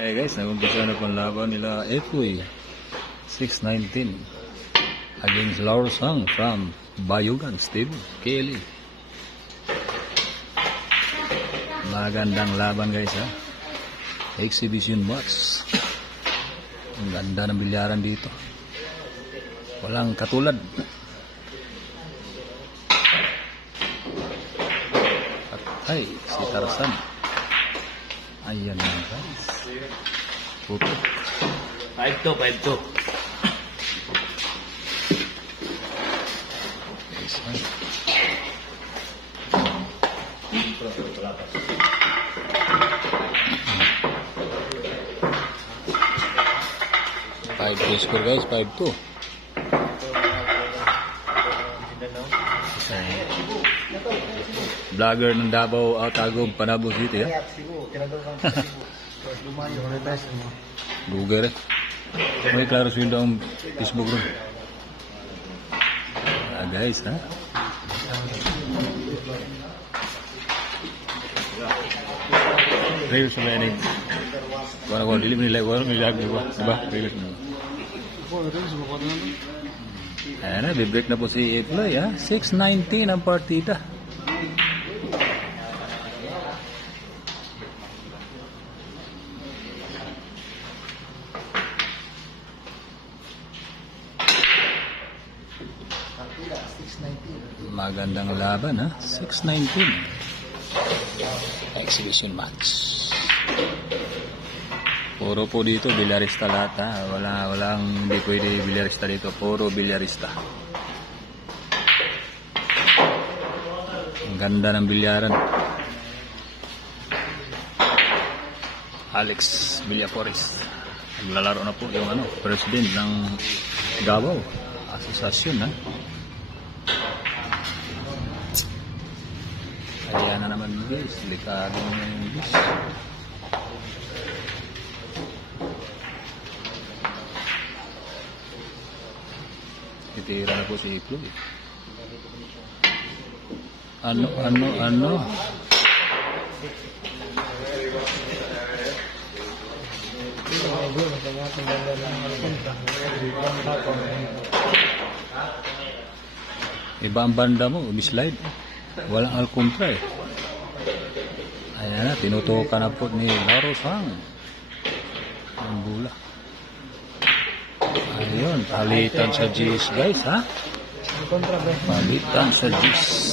Hey guys, nag-umpisa na pang laban nila Epoy 619 against Lauro Sang from Bayugan, Steve Kelly. Magandang laban guys ha. Exhibition match. Ang ganda ng bilyaran dito. Walang katulad. Patay si Tarzan. Ayan na guys. Putok. 5-2. Guys, 5-2 score guys, 5-2. Vlogger ng Davao, Tagum, Panabo City ha. Lugar eh. May klaro sweldo ang Facebook ron. Guys ha. Reels na yan eh. Wala dili mo nila, wala nila diba? Reels na. Ayan na, bibreak na po si Epoy ha. 6-19 ang partida. Magandang laban ha. 6-19 exhibition match. Puro po dito bilyarista lahat ha. Walang hindi pwede bilyarista dito. Puro bilyarista. Ang ganda ng bilyaran. Alex Villafores. Naglalaro na po yung president ng Davao Asosasyon ha. Ayan na naman guys, delikado na yung guys. Titira na po si Epoy. Ano? Iba ang banda mo, umislide. Walang alkontra eh. Ayan na, tinutukan na po ni Lauro Sang ang bula. Ayun, palitan sa G's guys ha. Palitan sa G's.